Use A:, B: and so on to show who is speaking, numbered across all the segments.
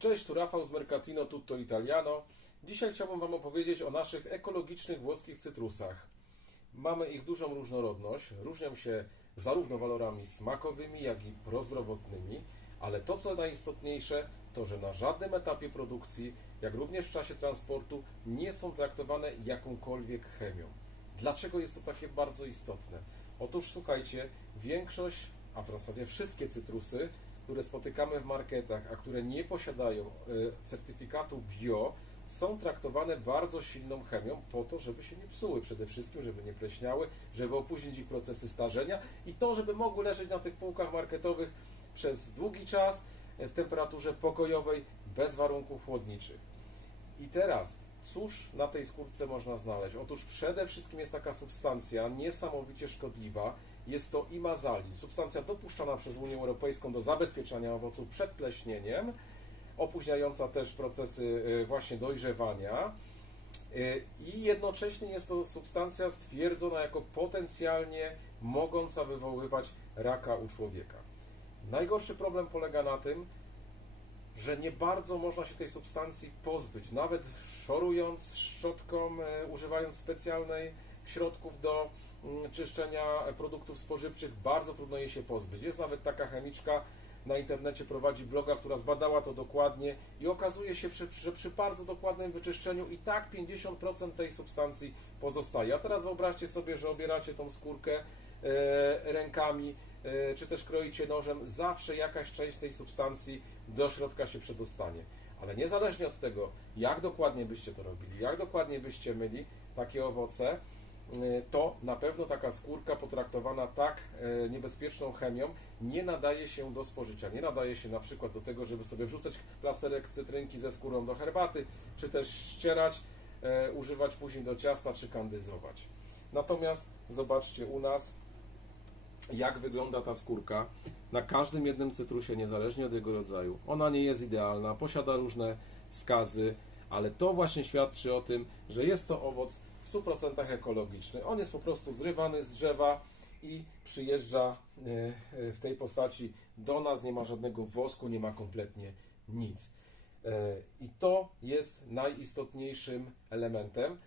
A: Cześć, tu Rafał z Mercatino Tutto Italiano. Dzisiaj chciałbym Wam opowiedzieć o naszych ekologicznych włoskich cytrusach. Mamy ich dużą różnorodność, różnią się zarówno walorami smakowymi, jak i prozdrowotnymi, ale to co najistotniejsze, to że na żadnym etapie produkcji, jak również w czasie transportu, nie są traktowane jakąkolwiek chemią. Dlaczego jest to takie bardzo istotne? Otóż słuchajcie, większość, a w zasadzie wszystkie cytrusy, które spotykamy w marketach, a które nie posiadają e, certyfikatu bio, są traktowane bardzo silną chemią po to, żeby się nie psuły przede wszystkim, żeby nie pleśniały, żeby opóźnić ich procesy starzenia i to, żeby mogły leżeć na tych półkach marketowych przez długi czas e, w temperaturze pokojowej, bez warunków chłodniczych. I teraz, cóż na tej skórce można znaleźć? Otóż przede wszystkim jest taka substancja niesamowicie szkodliwa. Jest to imazali, substancja dopuszczana przez Unię Europejską do zabezpieczania owoców przed pleśnieniem, opóźniająca też procesy y, właśnie dojrzewania. Y, I jednocześnie jest to substancja stwierdzona jako potencjalnie mogąca wywoływać raka u człowieka. Najgorszy problem polega na tym, że nie bardzo można się tej substancji pozbyć. Nawet szorując szczotką, e, używając specjalnych środków do czyszczenia produktów spożywczych, bardzo trudno jej się pozbyć. Jest nawet taka chemiczka, na internecie prowadzi bloga, która zbadała to dokładnie i okazuje się, że przy bardzo dokładnym wyczyszczeniu i tak 50% tej substancji pozostaje. A teraz wyobraźcie sobie, że obieracie tą skórkę e, rękami, e, czy też kroicie nożem, zawsze jakaś część tej substancji do środka się przedostanie. Ale niezależnie od tego, jak dokładnie byście to robili, jak dokładnie byście myli takie owoce, to na pewno taka skórka potraktowana tak y, niebezpieczną chemią nie nadaje się do spożycia. Nie nadaje się na przykład do tego, żeby sobie wrzucać plasterek cytrynki ze skórą do herbaty, czy też ścierać, y, używać później do ciasta, czy kandyzować. Natomiast zobaczcie u nas, jak wygląda ta skórka na każdym jednym cytrusie, niezależnie od jego rodzaju. Ona nie jest idealna, posiada różne skazy, ale to właśnie świadczy o tym, że jest to owoc w 100% ekologiczny. On jest po prostu zrywany z drzewa i przyjeżdża e, w tej postaci do nas, nie ma żadnego wosku, nie ma kompletnie nic. E, I to jest najistotniejszym elementem.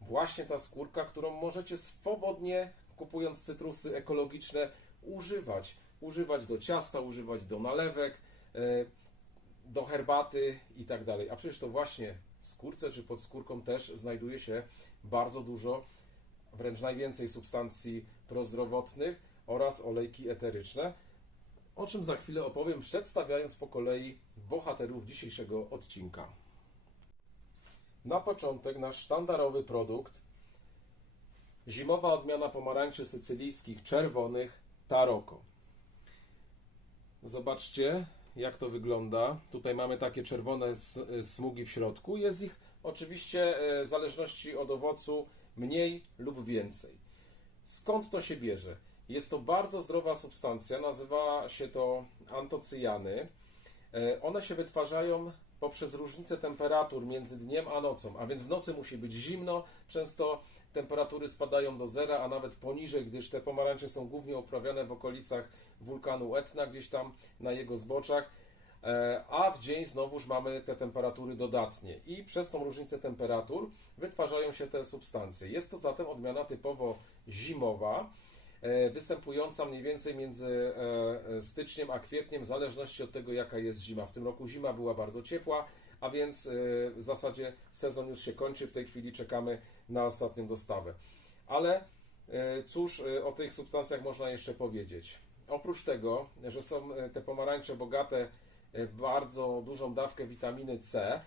A: Właśnie ta skórka, którą możecie swobodnie kupując cytrusy ekologiczne, używać. Używać do ciasta, używać do nalewek, e, do herbaty i tak dalej. A przecież to właśnie skórce czy pod skórką też znajduje się bardzo dużo, wręcz najwięcej substancji prozdrowotnych oraz olejki eteryczne, o czym za chwilę opowiem, przedstawiając po kolei bohaterów dzisiejszego odcinka. Na początek nasz sztandarowy produkt Zimowa odmiana pomarańczy sycylijskich czerwonych Taroko. Zobaczcie, jak to wygląda. Tutaj mamy takie czerwone smugi w środku. Jest ich oczywiście e, w zależności od owocu mniej lub więcej. Skąd to się bierze? Jest to bardzo zdrowa substancja, nazywa się to antocyjany. E, one się wytwarzają poprzez różnicę temperatur między dniem a nocą, a więc w nocy musi być zimno, często temperatury spadają do zera, a nawet poniżej, gdyż te pomarańcze są głównie uprawiane w okolicach wulkanu Etna, gdzieś tam na jego zboczach, e, a w dzień znowuż mamy te temperatury dodatnie i przez tą różnicę temperatur wytwarzają się te substancje. Jest to zatem odmiana typowo zimowa, e, występująca mniej więcej między e, styczniem a kwietniem, w zależności od tego, jaka jest zima. W tym roku zima była bardzo ciepła, a więc w zasadzie sezon już się kończy, w tej chwili czekamy na ostatnią dostawę. Ale cóż o tych substancjach można jeszcze powiedzieć? Oprócz tego, że są te pomarańcze bogate bardzo dużą dawkę witaminy C,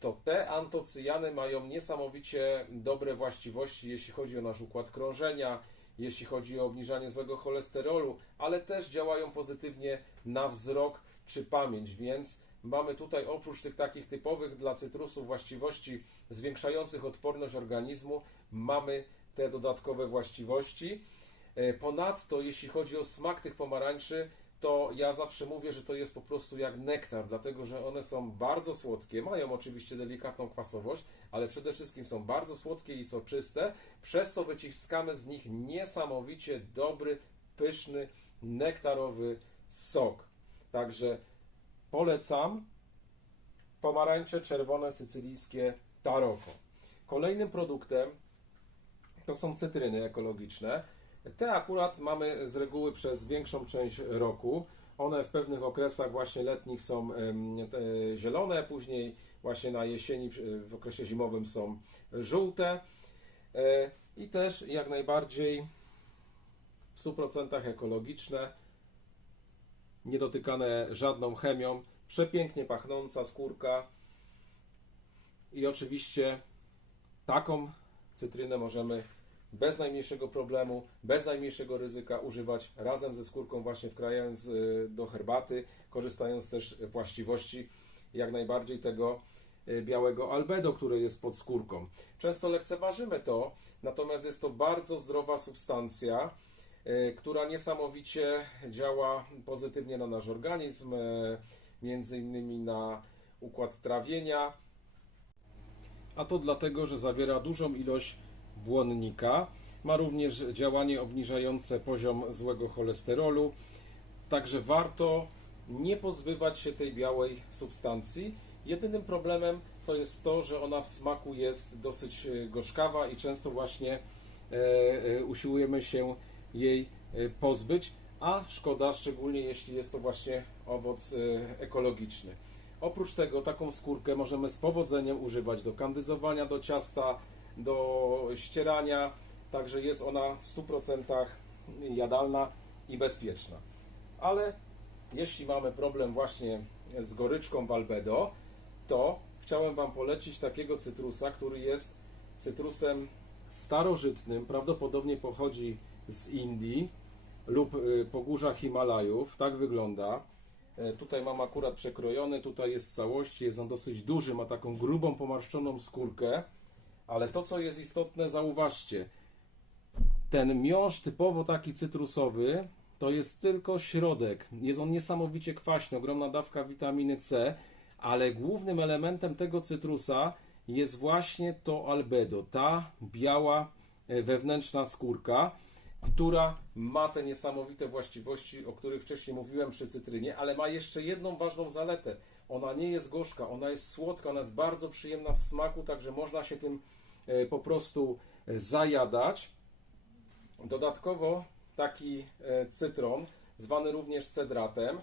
A: to te antocyjany mają niesamowicie dobre właściwości, jeśli chodzi o nasz układ krążenia, jeśli chodzi o obniżanie złego cholesterolu, ale też działają pozytywnie na wzrok czy pamięć, więc mamy tutaj oprócz tych takich typowych dla cytrusów właściwości zwiększających odporność organizmu, mamy te dodatkowe właściwości. E, ponadto, jeśli chodzi o smak tych pomarańczy, to ja zawsze mówię, że to jest po prostu jak nektar, dlatego że one są bardzo słodkie, mają oczywiście delikatną kwasowość, ale przede wszystkim są bardzo słodkie i soczyste, przez co wyciskamy z nich niesamowicie dobry, pyszny, nektarowy sok. Także polecam. pomarańcze czerwone sycylijskie Taroko. Kolejnym produktem to są cytryny ekologiczne. Te akurat mamy z reguły przez większą część roku. One w pewnych okresach właśnie letnich są zielone, później właśnie na jesieni w okresie zimowym są żółte. E, I też jak najbardziej w 100% ekologiczne, niedotykane żadną chemią, przepięknie pachnąca skórka i oczywiście taką cytrynę możemy bez najmniejszego problemu, bez najmniejszego ryzyka używać razem ze skórką, właśnie wkrajając y, do herbaty, korzystając też z właściwości jak najbardziej tego y, białego albedo, które jest pod skórką. Często lekceważymy to, natomiast jest to bardzo zdrowa substancja, która niesamowicie działa pozytywnie na nasz organizm, y, między innymi na układ trawienia, a to dlatego, że zawiera dużą ilość błonnika. Ma również działanie obniżające poziom złego cholesterolu. Także warto nie pozbywać się tej białej substancji. Jedynym problemem to jest to, że ona w smaku jest dosyć e, gorzkawa i często właśnie e, e, usiłujemy się jej e, pozbyć, a szkoda, szczególnie jeśli jest to właśnie owoc e, ekologiczny. Oprócz tego taką skórkę możemy z powodzeniem używać do kandyzowania do ciasta, do ścierania, także jest ona w 100% jadalna i bezpieczna. Ale jeśli mamy problem właśnie z goryczką w albedo, to chciałem Wam polecić takiego cytrusa, który jest cytrusem starożytnym, prawdopodobnie pochodzi z Indii lub y, pogórza Himalajów. Tak wygląda. E, Tutaj mam akurat przekrojony, tutaj jest w całości, jest on dosyć duży, ma taką grubą, pomarszczoną skórkę, ale to, co jest istotne, zauważcie, ten miąższ typowo taki cytrusowy, to jest tylko środek. Jest on niesamowicie kwaśny, ogromna dawka witaminy C, ale głównym elementem tego cytrusa jest właśnie to albedo, ta biała e, wewnętrzna skórka, która ma te niesamowite właściwości, o których wcześniej mówiłem przy cytrynie, ale ma jeszcze jedną ważną zaletę. Ona nie jest gorzka, ona jest słodka, ona jest bardzo przyjemna w smaku, także można się tym e, po prostu e, zajadać. Dodatkowo taki cytron, zwany również cedratem,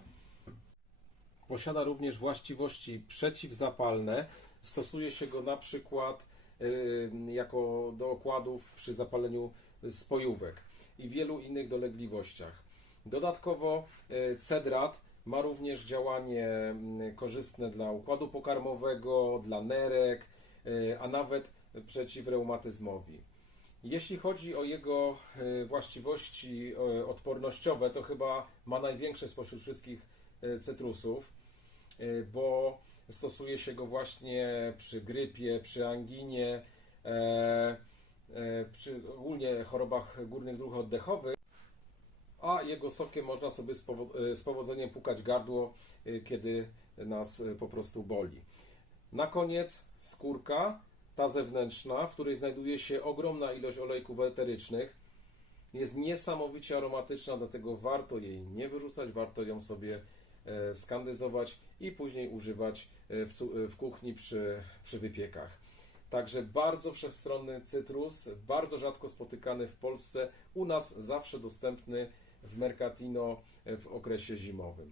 A: posiada również właściwości przeciwzapalne. Stosuje się go na przykład y, jako do okładów przy zapaleniu spojówek i wielu innych dolegliwościach. Dodatkowo y, cedrat ma również działanie mm, korzystne dla układu pokarmowego, dla nerek, y, a nawet przeciwreumatyzmowi. Jeśli chodzi o jego właściwości odpornościowe, to chyba ma największe spośród wszystkich cytrusów, bo stosuje się go właśnie przy grypie, przy anginie, e, e, przy ogólnie chorobach górnych dróg oddechowych, a jego sokiem można sobie z e, powodzeniem pukać gardło, kiedy nas po prostu boli. Na koniec skórka, ta zewnętrzna, w której znajduje się ogromna ilość olejków eterycznych. Jest niesamowicie aromatyczna, dlatego warto jej nie wyrzucać, warto ją sobie skandyzować i później używać e, w, e, w kuchni przy, przy wypiekach. Także bardzo wszechstronny cytrus, bardzo rzadko spotykany w Polsce, u nas zawsze dostępny w Mercatino e, w okresie zimowym.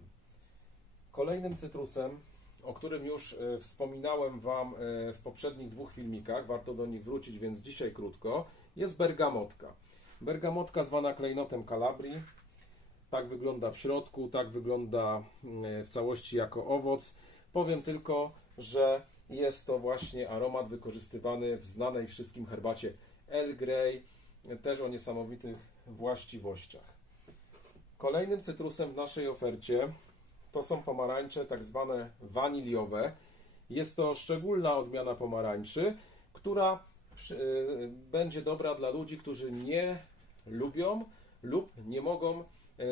A: Kolejnym cytrusem, o którym już e, wspominałem Wam e, w poprzednich dwóch filmikach, warto do nich wrócić, więc dzisiaj krótko, jest bergamotka. Bergamotka zwana klejnotem Kalabrii. Tak wygląda w środku, tak wygląda mm, w całości jako owoc. Powiem tylko, że jest to właśnie aromat wykorzystywany w znanej wszystkim herbacie Earl Grey, też o niesamowitych właściwościach. Kolejnym cytrusem w naszej ofercie to są pomarańcze tak zwane waniliowe. Jest to szczególna odmiana pomarańczy, która y, będzie dobra dla ludzi, którzy nie lubią lub nie mogą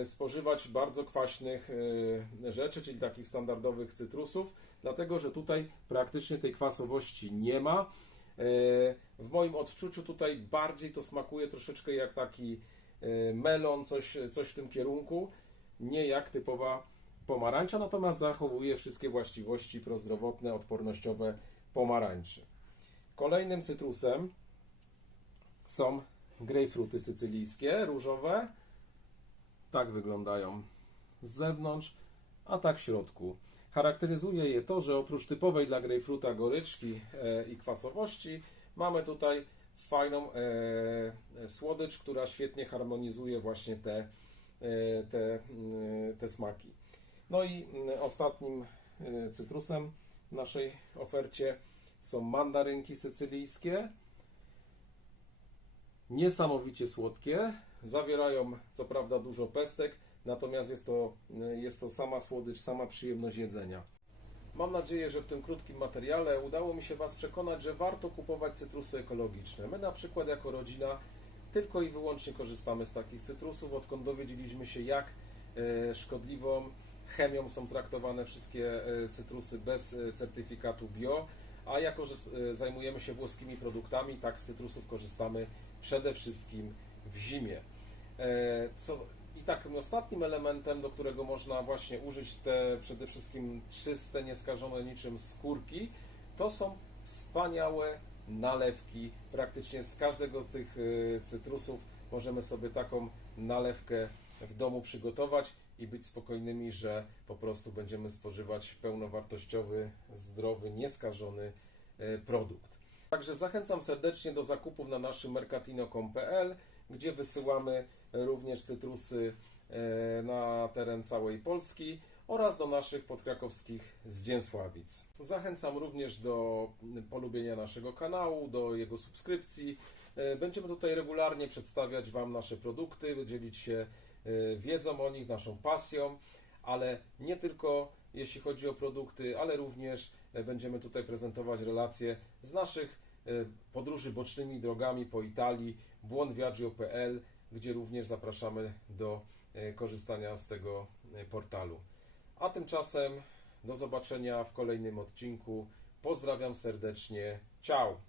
A: spożywać bardzo kwaśnych y, rzeczy, czyli takich standardowych cytrusów, dlatego że tutaj praktycznie tej kwasowości nie ma. Y, W moim odczuciu tutaj bardziej to smakuje troszeczkę jak taki melon, coś, coś w tym kierunku, nie jak typowa pomarańcza, natomiast zachowuje wszystkie właściwości prozdrowotne, odpornościowe pomarańczy. Kolejnym cytrusem są grejpfruty sycylijskie, różowe. Tak wyglądają z zewnątrz, a tak w środku. Charakteryzuje je to, że oprócz typowej dla grejpfruta goryczki e, i kwasowości, mamy tutaj fajną e, słodycz, która świetnie harmonizuje właśnie te, e, te, te smaki. No i ostatnim e, cytrusem w naszej ofercie są mandarynki sycylijskie. Niesamowicie słodkie. Zawierają co prawda dużo pestek, natomiast jest to, jest to sama słodycz, sama przyjemność jedzenia. Mam nadzieję, że w tym krótkim materiale udało mi się Was przekonać, że warto kupować cytrusy ekologiczne. My na przykład jako rodzina tylko i wyłącznie korzystamy z takich cytrusów, odkąd dowiedzieliśmy się, jak e, szkodliwą chemią są traktowane wszystkie e, cytrusy bez e, certyfikatu bio, a jako, że e, zajmujemy się włoskimi produktami, tak z cytrusów korzystamy przede wszystkim w zimie. E, Co, I takim ostatnim elementem, do którego można właśnie użyć te przede wszystkim czyste, nieskażone niczym skórki, to są wspaniałe nalewki. Praktycznie z każdego z tych e, cytrusów możemy sobie taką nalewkę w domu przygotować i być spokojnymi, że po prostu będziemy spożywać pełnowartościowy, zdrowy, nieskażony e, produkt. Także zachęcam serdecznie do zakupów na naszym mercatino.com.pl, gdzie wysyłamy również cytrusy e, na teren całej Polski oraz do naszych podkrakowskich Zdzięsławic. Zachęcam również do polubienia naszego kanału, do jego subskrypcji. E, Będziemy tutaj regularnie przedstawiać Wam nasze produkty, dzielić się e, wiedzą o nich, naszą pasją, ale nie tylko jeśli chodzi o produkty, ale również będziemy tutaj prezentować relacje z naszych podróży bocznymi drogami po Italii, błądviaggio.pl, gdzie również zapraszamy do e, korzystania z tego e, portalu. A tymczasem do zobaczenia w kolejnym odcinku. Pozdrawiam serdecznie. Ciao!